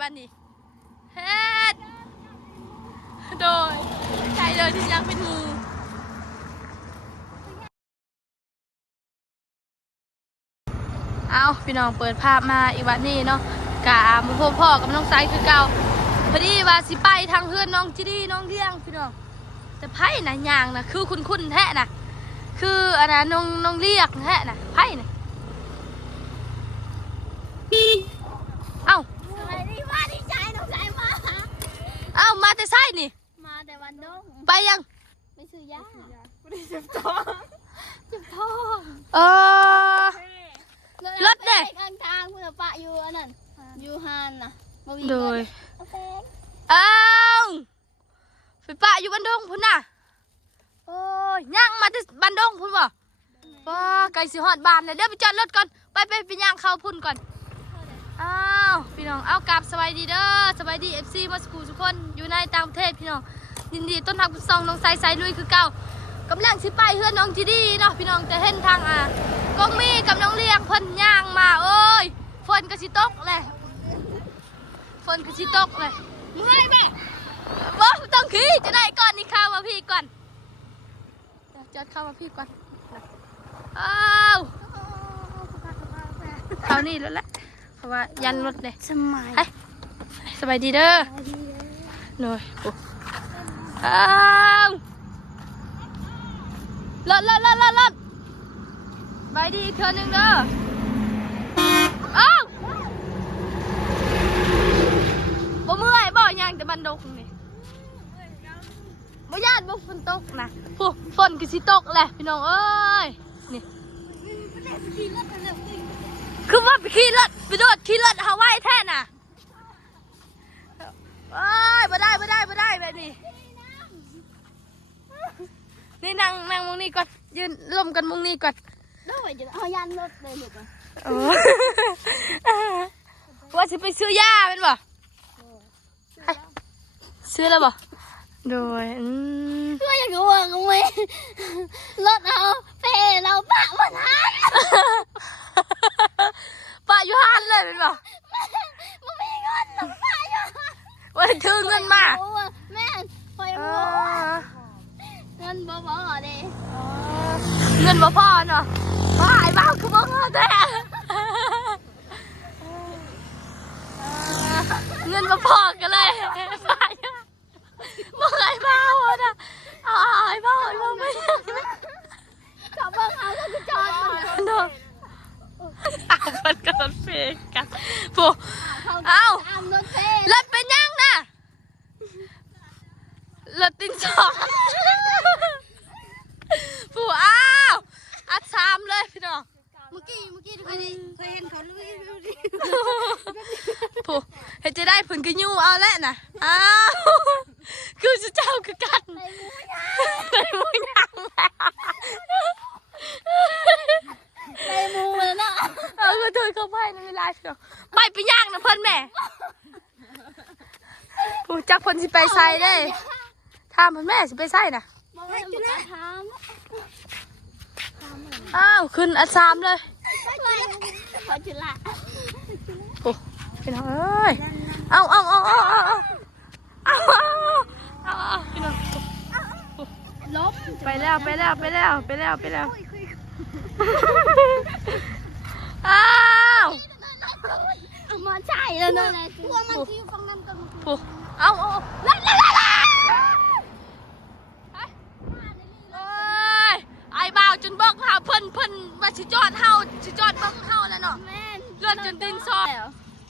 บ้านนี้เฮ็ดโดยใจเลยที่ยังเป็นหมูเอาพี่น้องเปิดภาพมาอีกวันนี้เนาะกะมาพบพ่อกับน้องไซคือเก่าพอดีว่าสิไปทางเพื่อนน้องจีดีน้องเลี้ยงพี่น้องแต่ไพ่น่ะยางน่ะคือคุ้นแท้น่ะคืออันนั้นน้องเรียกแท้น่ะไพ่น่ะเอ้าดีใจน้องใจมาเอ้ามาแต่ไส้นี่มาแต่วันดงไปยังไปซื้อยาไม่ได้เจ็บท้องรถเด็กกลางทางคุณปะอยู่อันนั้นอยู่ฮานน่ะโดยเอ้าไปปะอยู่บ้านดงพุ่นน่ะโอ้ยย่างมาที่บ้านดงพุ่นบ่ว้าไก่สิฮอดบ้านเลยเดี๋ยวไปจอดรถก่อนไปย่างเข้าพุ่นก่อนอ้าวพี่น้องเอากลับสบายดีเด้อสบายดี FC มาสกูทุกคนอยู่ในต่างประเทศพี่น้องยินดีต้อนรับผู้ซองน้องไซลุยคือเก่ากำลังสิไปเฮือนน้องจีดีเนาะพี่น้องจะเห็นทางกงมีกับน้องเลี้ยงเพิ่นย่างมาเอ้ยฝนก็สิตกเลยฝนก็สิตกเลยมึงให้แม่บ่ต้องขี่จะได้ก่อนนี่เข้ามาพี่ก่อนจอดเข้ามาพี่ก่อนอ้าวเข้านี่แล้วแหละเพราะว่ายันรถเลยสบายดีเด้อหน่อยอ้าวรถไปดีอีกเทื่อนึงเด้ออ้าวบ่เมื่อยบ่ยังแต่บันดกนี่บ่ญาติบ่ฝนตกนะผู้ฝนก็สิตกแหละพี่น้องเอ้ยนี่คือว่าไปขี่รถไปโดดขี่รถหาไว้แท้น่ะเอ้ยบ่ได้แบบนี้นี่นั่งมุงนี่ก่อนยืนลมกันมุงนี่ก่อนด้วยจะเอายันรถเลยลูกว่าจะไปซื้อยาเป็นบ่ซื้อแล้วบ่โดยก็อยากรู้ว่าทำไมรถเอาเป้เราปะมันหันปะอยู่หันเลยเป็นบ่มันมีเงินหนูปะอยู่ว่าถือเงินมาแม่คอยรู้เงินบ่พอเด้เงินบ่พอเนาะไอ้บ้าคือบ่เงินแท้เงินบ่พอกันเลยไปบ่ไอ้บ้าอ่ะนะไอ้บ้าไม่ขับเบิ้งเอาแล้วก็จอดมันเนาะคนกับรถเฟกกันผู้เอารถเป็นยังนะรถตินสองผู้อ้าวอัดซ้ำเลยพี่น้องเมื่อกี้เคยเห็นเขาลุยผู้เห็นจะได้ผลกินยูเอาแล้วนะอ้าวคือจะเจ้าคือกันในมูยังในมูเลยเนาะก็โดนเขาไปในเวลาพี่น้องไปย่างนะเพิ่นแม่ผู้จักเพิ่นสิไปใส่ได้ถามเพิ่นแม่สิไปใส่น่ะอ้าวขึ้นอัดซ้ำเลยขอจุฬาโอ้พี่น้องเอ้ยเอาพี่น้องลบไปแล้วอ้าวมาใช่แล้วนั่นแหละพวกมันที่ฟังนั่นกันเอาไอ้บ่าวจนบอกหาเพิ่นมาชิจอดเฮาแล้วเนาะเลือดจนดินซอ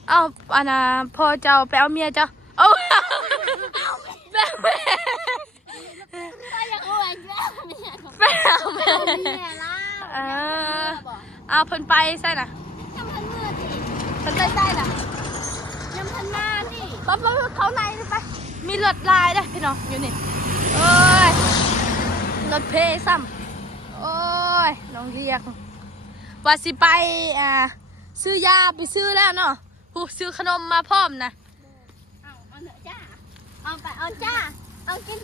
เอาอันน่ะพอเจ้าไปเอาเมียเจ้าเอาแม่อยากเอาแหวนไปเอาแม่เอาเพิ่นไปใช่น่ะยังพันมือสิเพิ่นได้น่ะยังพันมาดิปั๊บเขาในไปมีรถลายได้พี่น้องอยู่นี่เอ้ยรถเพซ้ำโอ้ยน้องเรียกว่าสิไปซื้อยาไปซื้อแล้วเนาะผู้ซื้อขนมมาพร้อมนะเอาเถอะจ้าเอาจ้าเอากิน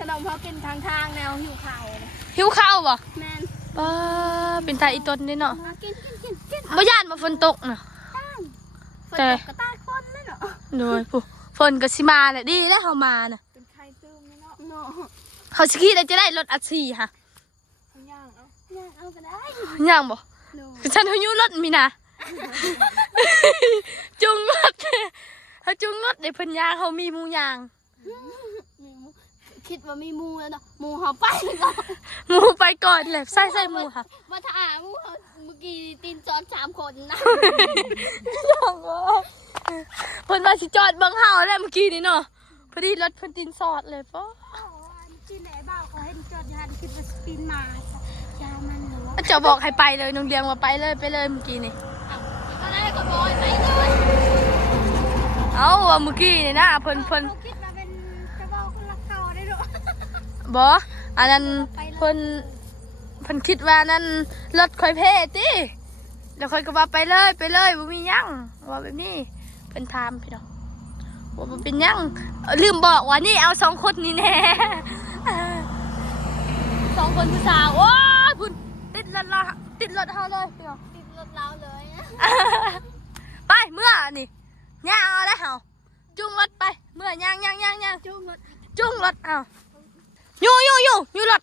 ขนมพอกินทางแนวหิวข้าวบ่แมนเป็นตาอีต้นนี่เนาะกินบ่ย่านมาฝนตกนะแต่กระตาคนเลยเนาะ โดยผู้ฝนก็สิมาแหละดีแล้วเขามาน่ะ เป็นใครตื้มเนาะเนาะ เขาสิขี่ได้จะได้รถอัดฉี่ค่ะ ย่างเอาก็ได้ ย่างบ่ เนาะ คือฉันเขายุรถมีนะ จุงรถเขาจุงรถในเพิ่นยางเขามีหมูยาง คิดว่ามีมูแล้วเนาะมูเขาไปก่อน หมูไปก่อนเลยใส่หมูค่ะ มาถ่ายมูเขาเมื่อกี้ตีนจอด3 คนนะ ย่างเพิ่นมาสิจอดเบิ่งเฮาแล้วเมื่อกี้นี่เนาะพอดีรถเพิ่นตีนสอดเลยป่ะ ที่ไหนบ้างเขาให้จอดยันคิดว่าสปินมายามันหรือว่า จะบอกให้ไปเลยน้องเลี้ยงว่าไปเลยเมื่อกี้นี่ อะไรก็บอยไปเลย เอาว่าเมื่อกี้นี่นะเพิ่น เขาคิดว่าเป็นกระเป๋าคนละเก่าได้ด้วย บ่อันนั้นเพิ่นคิดว่านั่นรถค่อยเพ่ติแล้วค่อยก็ว่าไปเลยบ่มีหยังว่าแบบนี้เพิ่นถามพี่น้องว่าบ่เป็นหยังลืมบอกว่านี่เอา2 คนนี่แน่ 2 คนผู้สาวโอ้ยพุ่นติดรถเฮาเลยพี่น้อง ติดรถเราเลยนะ ไปเมื่อนี่ย่างเอาได้เฮาจุงรถไปเมื่อย่าง จุ่มรถ จุงรถเอาอยู่รถ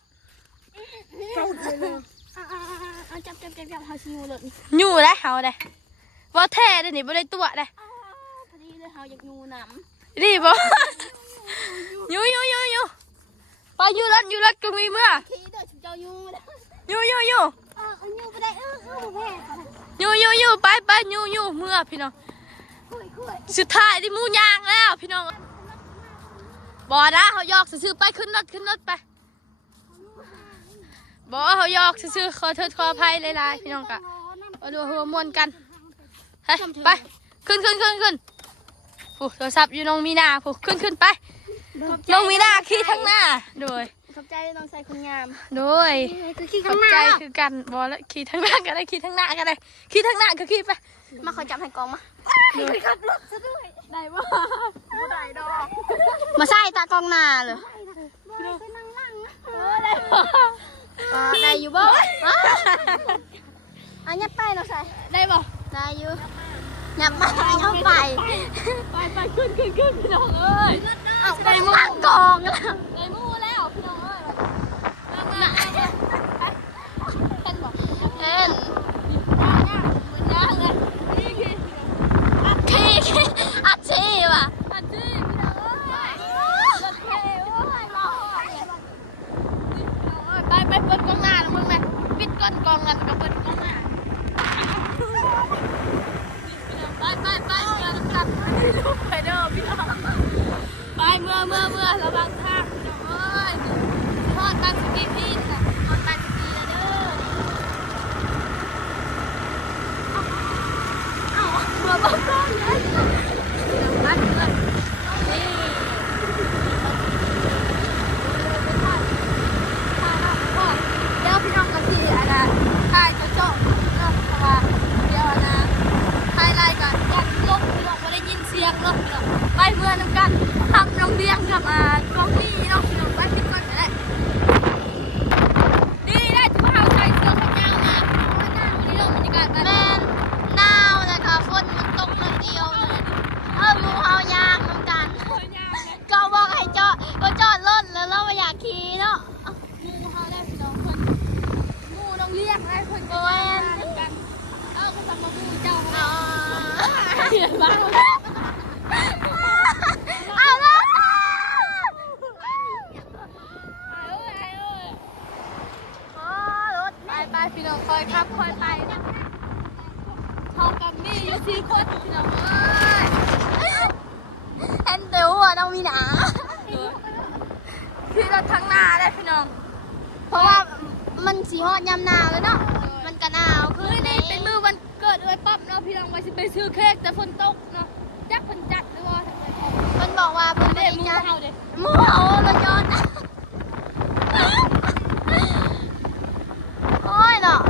จับเขาชิวเลย อยู่ได้เฮาได้บ่แท้เด้อนี่บ่ได้ตัวได้ พอดีเลยเขาอยากงูน้ รีบบ่ อยู่ไปอยู่รถก็มีเมื่อ ำขี่เดี๋ยวฉันจะงูเลย อยู่ งูไปได้แพ้ อยู่ไปอยู่เมื่อพี่น้อง คุย สุดท้ายที่หมูย่างแล้วพี่น้องบ่นะเขายอกซื่อๆไปขึ้นรถไปบ่เขายอกซื่อๆขอโทษขออภัยหลายๆพี่น้องกะเอาดูหัวมวนกันไปขึ้นผู้โทรศัพท์อยู่น้องมีนาผู้ขึ้นไปน้องมีนาขี่ทั้งหน้าโดย ขอบใจน้องใส่คนงาม โดย คือขี่ ข ข้า อง บ หน้า ใจคือกันบ่แล้วขี่ทั้งหน้าก็ได้ขี่ทั้งหน้าก็ได้ขี่ทั้งหน้าก็ขี่ไป มาขอจับให้กองมาขับรถซะด้วยได้บ่ได้ดอกมาใส่ตากองหน้าเลยได้อยู่บ่อันนี้ไปเราใส่ ได้บ่ ได้อยู่ยับไปยับไป ไปขึ้นพี่น้องเอ้ย เอาไปตั้งกองแล้ว ในหมู่แล้วพี่น้องเอ้ยมาเห็นบ่ เอ็น เหมือนย่างเลยนี่อัดชีว่ะอัดชีพี่น้องเอ้ยรถเท่โอ้ยรอไปเปิดกล้องหน้าแล้วมึงแม่ปิดก้อนกล้องกันก็เปิดกล้องหน้าไปเมื่อน้ำกันลูกไปเด้อพี่น้องไปเมื่อระวังทางพี่น้องเอ้ยทอดตังสกีพี่นะทอดตังสกีแล้วเด้อเมื่อบอกก่อนเลยไปเมื่อนี่เดี๋ยวพี่น้องกันสินะถ่ายเจาะเนาะเพราะว่าเดี๋ยวนะถ่ายไล่กันยันลบพี่น้องไม่ได้ยินเสียงเนาะพี่น้องไปเมื่อน้ำกันทำน้องเลี้ยงกับกองนี่เนาะพี่น้องไปปิดก่อนก็ได้ดีได้ถือว่าเราใส่เสื้อแขนยาวนะวันหน้าวันนี้เราบรรยากาศกัน แม่หนาวนะคะฝนมันตกเลยเดียวมูเฮายางน้ำกันก็บอกให้จอดก็จอดรถแล้วเราไม่อยากขี่เนาะ งูเขาได้พี่น้องคนงูน้องเลี้ยงได้คนก็ว่ากันเอาก็ทำมางูเจ้าเขาเสียบ้าง เอาเลย ไปพี่น้องคอยครับคอยไปนะทองกันนี่อยู่ที่คนพี่น้องเอ้ย แอนเดลอ่ะน้องมีหนา ที่เราทั้งหน้าได้พี่น้อง เพราะว่ามันสีฮอดยามหนาวเลยเนาะมันก็หนาวขึ้น นี่เป็นมือวันเกิดเลยปั๊บเนาะพี่น้องไปสิไปซื้อเค้กแต่ฝนตกเนาะจักฝนจัดหรือว่าทำไมเขา มันบอกว่าเพิ่น เด็ ไม่ ก ได้ มู จัด เฮาเด็ก หมูเอาเราจอดโอ้ยเนาะ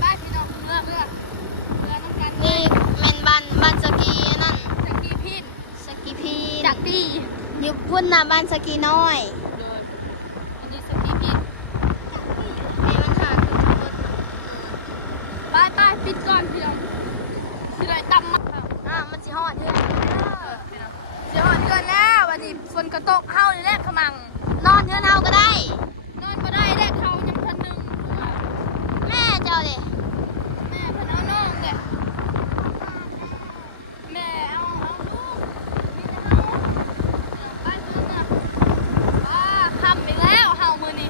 ไปพี่น้องเมื่อน้ำกัน นี่เมนบันสกีนั่น จากกีพิน สกีพี จากดี อยู่พุ่นน่ะบ้านสกีน้อย โดยอันนี้สกีพิน มีมันหาคือรถ ไปปิดก่อนพี่น้องสิได้ ฮอดเดือนสิฮอดเดือนแล้ววันนี้ฝนก็ตกเฮานี่แหละขมัง นอนเทือนเฮาก็ได้ นอนบ่ได้แหละเขายังพันหนึง แม่เจ้าดิ แม่เพิ่นเอาน้องเด้แม่เอาลูกมีแต่เฮาไปเพิ่นน่ะทำอีกแล้วเฮามื้อนี้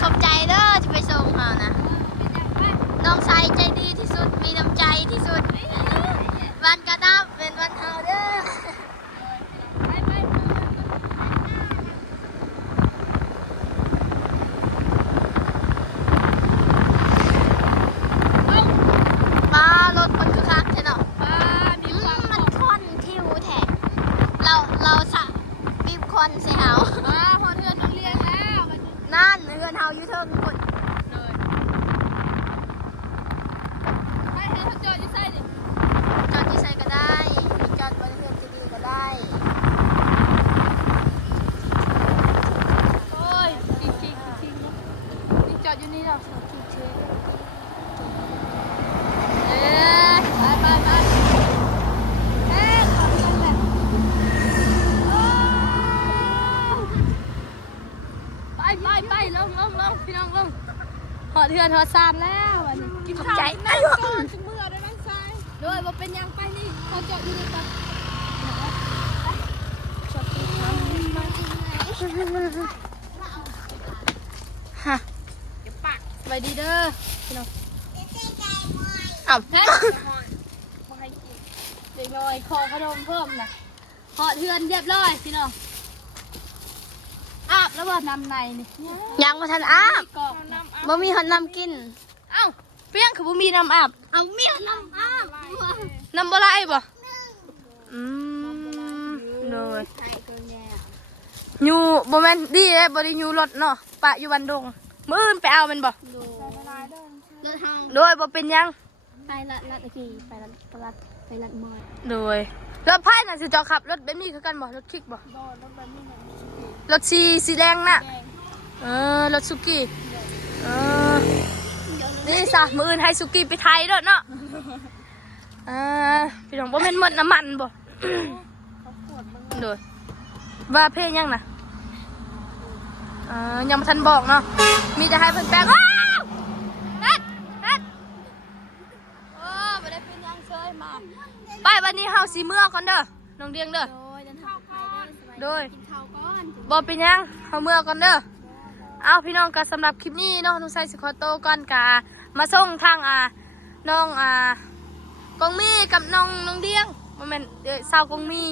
ขอบใจเด้อที่ไปส่งเฮานะ เป็นหยังไป น้องชายใจดีที่สุดมีน้ำใจที่สุดวันกระดับเป็นวันเฮาเด้อ ไปเอา มารถคนคือคักใช่เนาะ มีความ มันคอนทิวแท้เราสะบีบคอนใส่เฮา ฮอดเทือนโรงเรียนแล้วมัน นั่นเฮือนเฮาอยู่เทิงคน เลยให้เขาจอดอยู่ไสดิ จอดที่ใส่ก็ได้จอดบนเฮือนดีๆก็ได้ โอ้ยจริงนี่จอดอยู่นี่แล้วเอ๊ะไปเอ๊ะขอเงินแหละไปลงพี่น้องลงหอดเทือนหอดซานแล้ววันนี้กินข้าวกินน้ำก่อนถึงเมื่อได้บ้างทรายโดยว่าเป็นยังไปนี่เขาจอดอยู่นี่ก่อนฮะสวัสดีเด้อพี่น้อง อ้าว เฮ้ยมาให้กินเด็กน้อยขอขนมเพิ่มนะหอดเทือนเรียบร้อยพี่น้องอาบแล้วบ่น้ำในนี่ ยังบ่ทันอาบ กอกน้ำอาบ บ่มีหอนน้ำกิน เอ้าเปี้ยงคือบ่มีน้ำอาบ เอาเมียน้ำอาบ น้ำบ่ไหลบ่เลยอยู่บ่แม่นดีเลยบ่ได้อยู่รถเนาะปะอยู่บันดงมื้ออื่นไปเอามันบ่ เดินทาง โดยบ่เป็นหยัง ไปละตะกี้ไปละมอย โดยรถไผ่น่ะสิเจอขับรถแบบนี้คือกันบ่รถคลิกบ่รถสีแดงน่ะรถสุกี้นี่ซะมื้ออื่นให้สุกี้ไปไทยเด้อเนาะพี่น้องบ่แม่นหมดน้ำมันบ่ โดยว่าเพลงยังน่ะยังบ่ทันบอกเนาะมีแต่ให้เพิ่นแปลงอ้าวเฮ็ดบ่ได้เป็นยังเชยมาไปวันนี้เฮาสิเมื่อก่อนเด้อน้องเดียงเด้อ โดยเดินทางไปเด้อสบาย โดย กินข้าวก่อน บ่เป็นหยังเฮาเมื่อก่อนเด้อเอาพี่น้องก็สำหรับคลิปนี้เนาะน้องไซสิขอโตวก่อนกะมาส่งทางน้องกงมีกับน้องเดียงบ่แม่นสาวกงมี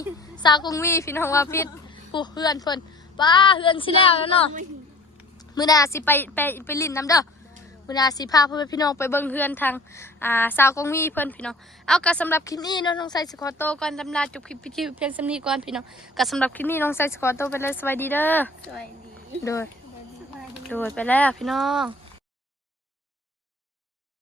พี่น้องว่าผิดผู้เฮือนเพิ่นป้าเฮือนสิแล้วเนาะมื้อหน้าสิไปลิ้นน้ำเด้อมื้อหน้าสิพาพ่อแม่พี่น้องไปเบิ่งเฮือนทางสาวกงมีเพิ่นพี่น้องเอาก็สำหรับคลิปนี้เนาะน้องไซสิขอโตวก่อนดำลาจบคลิปพิธีเพียงส่ำนี้ก่อนพี่น้องก็สำหรับคลิปนี้น้องไซสิขอโตวไปเลยสวัสดีเด้อ สวัสดี โดยไปแล้วพี่น้อง